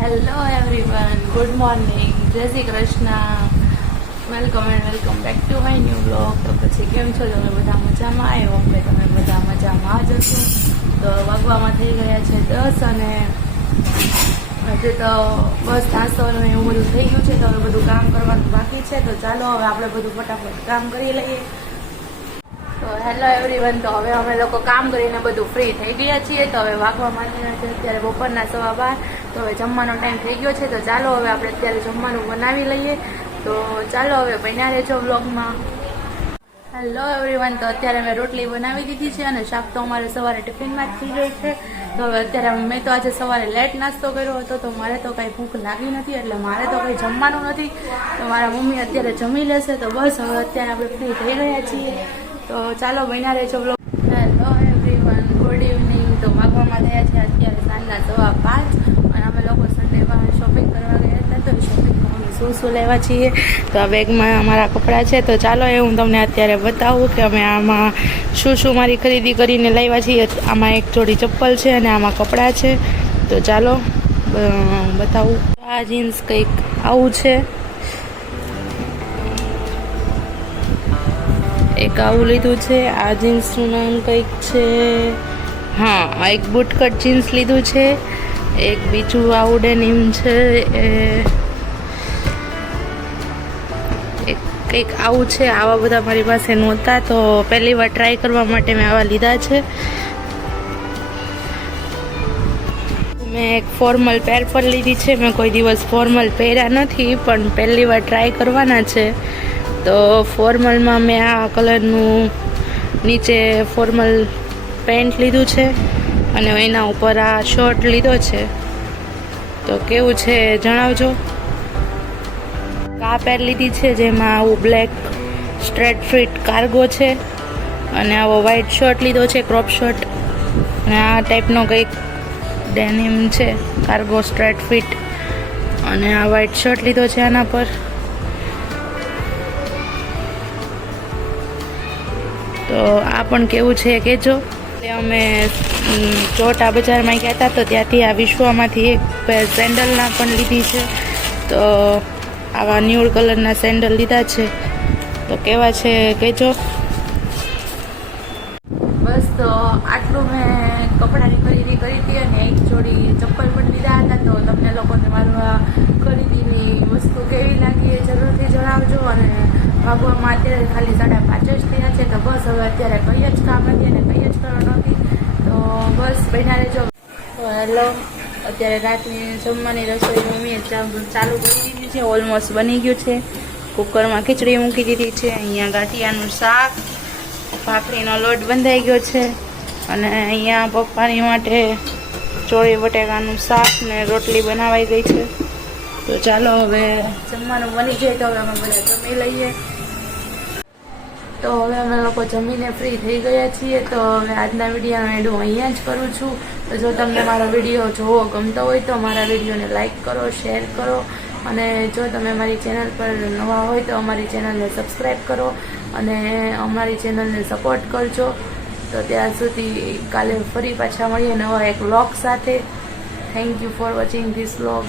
Hello everyone, good morning, જય Shri Krishna. Welcome and welcome back to my new blog. તો પછી કેમ છો તમે બધા? મજામાં આવ્યો આપણે તમે બધા મજામાં જ હશો. તો વાગવામાં થઈ ગયા છે 10 અને હજુ તો બસ નાસ્તોનું એવું બધું થઈ ગયું છે. તો હવે બધું કામ કરવાનું બાકી છે. તો ચાલો હવે આપણે બધું ફટાફટ કામ કરી લઈએ. તો હેલો એવરીવન, તો હવે અમે લોકો કામ કરીને બધું ફ્રી થઈ ગયા છીએ. તો હવે વાગવા માંડીને છે અત્યારે બપોરના 12:15. તો હવે જમવાનો ટાઈમ થઈ ગયો છે. તો ચાલો હવે આપણે અત્યારે જમવાનું બનાવી લઈએ. તો ચાલો હવે બન્યા રહેજો વ્લોગમાં. હેલો એવરીવન, તો અત્યારે મેં રોટલી બનાવી દીધી છે અને શાક તો અમારે સવારે ટિફિનમાં જ થઈ ગઈ છે. તો હવે અત્યારે મેં તો આજે સવારે લેટ નાસ્તો કર્યો હતો, તો મારે તો કાંઈ ભૂખ લાગી નથી, એટલે મારે તો કંઈ જમવાનું નથી. તો મારા મમ્મી અત્યારે જમી લેશે. તો બસ હવે અત્યારે આપણે ફ્રી થઈ રહ્યા છીએ. તો ચાલો બન્યા રહેજો vlog. Hello everyone, good evening. તો વાગવામાં થયા છે અત્યારે સાંજના 5:15 અને અમે લોકો સન્ડેમાં શોપિંગ કરવા ગયા હતા. તો શોપિંગમાં અમે શું લેવા છીએ. તો આ બેગમાં અમારા કપડાં છે. તો ચાલો એ હું તમને અત્યારે બતાવું કે અમે આમાં શું મારી ખરીદી કરીને લાવ્યા છીએ. આમાં એક જોડી ચપ્પલ છે અને આમાં કપડાં છે. તો ચાલો બતાવું. આ જીન્સ કંઈક આવું છે, એક આવું લીધું છે. આ જીન્સનું નામ કંઈક છે, હા, એક બુટકટ જીન્સ લીધું છે. એક બીજું આવું ડેનિમ છે, કંઈક આવું છે. આવા બધા મારી પાસે નહોતા, તો પહેલી વાર ટ્રાય કરવા માટે મેં આવા લીધા છે. મેં એક ફોર્મલ પેર પર લીધી છે. મેં કોઈ દિવસ ફોર્મલ પહેર્યા નથી, પણ પહેલી વાર ટ્રાય કરવાના છે. તો ફોર્મલમાં મેં આ કલરનું નીચે ફોર્મલ પેન્ટ લીધું છે અને એના ઉપર આ શર્ટ લીધો છે. તો કેવું છે જણાવજો. આ પેર લીધી છે જેમાં આવું બ્લેક સ્ટ્રેટ ફિટ કાર્ગો છે અને આવો વ્હાઈટ શર્ટ લીધો છે, ક્રોપ શર્ટ. અને આ ટાઈપનો કંઈક ડેનિમ છે, કાર્ગો સ્ટ્રેટ ફિટ, અને આ વ્હાઈટ શર્ટ લીધો છે આના પર. તો આ પણ કેવું છે કહેજો. અમે ચોટા બજારમાં ગયા હતા, તો ત્યાંથી આ વિશ્વમાંથી એક સેન્ડલના પણ લીધી છે. તો આવા ન્યૂડ કલરના સેન્ડલ લીધા છે. તો કેવા છે કહેજો. બસ તો આટલું મેં કપડાની ખરીદી કરી હતી અને એક જોડી ચપ્પલ પણ લીધા હતા. તો તમને લોકોને મારું આ ખરીદીની વસ્તુ કેવી લાગી એ જરૂરથી જણાવજો. અને ભાગવામાં અત્યારે ખાલી 5:30 જ થયા છે. તો બસ હવે અત્યારે કંઈ જ કામ નથી અને કંઈ જ કરવાનું નથી. તો બસ બેઠા રહેજો. તો હેલો, અત્યારે રાતની જમવાની રસોઈ મમ્મીએ ચાલુ કરી દીધી છે. ઓલમોસ્ટ બની ગયું છે. કુકરમાં ખીચડી મૂકી દીધી છે. અહીંયા ગાંઠિયાનું શાક, ભાખરીનો લોટ બંધાઈ ગયો છે. અને અહીંયા પપ્પાની માટે ચોળી બટેકાનું શાક ને રોટલી બનાવાઈ ગઈ છે. તો ચાલો હવે જમવાનું બની જાય તો હવે અમે બધા જમી લઈએ. તો હવે અમે લોકો જમીને ફ્રી થઈ ગયા છીએ. તો હવે આજના વિડીયોનો એડ હું અહીંયા જ કરું છું. તો જો તમને મારો વિડીયો જોવો ગમતો હોય તો મારા વિડીયોને લાઇક કરો, શેર કરો. અને જો તમે મારી ચેનલ પર નવા હોય તો અમારી ચેનલને સબસ્ક્રાઈબ કરો અને અમારી ચેનલને સપોર્ટ કરજો. તો ત્યાં સુધી કાલે ફરી પાછા મળીએ નવા એક વ્લોગ સાથે. Thank you for watching this vlog.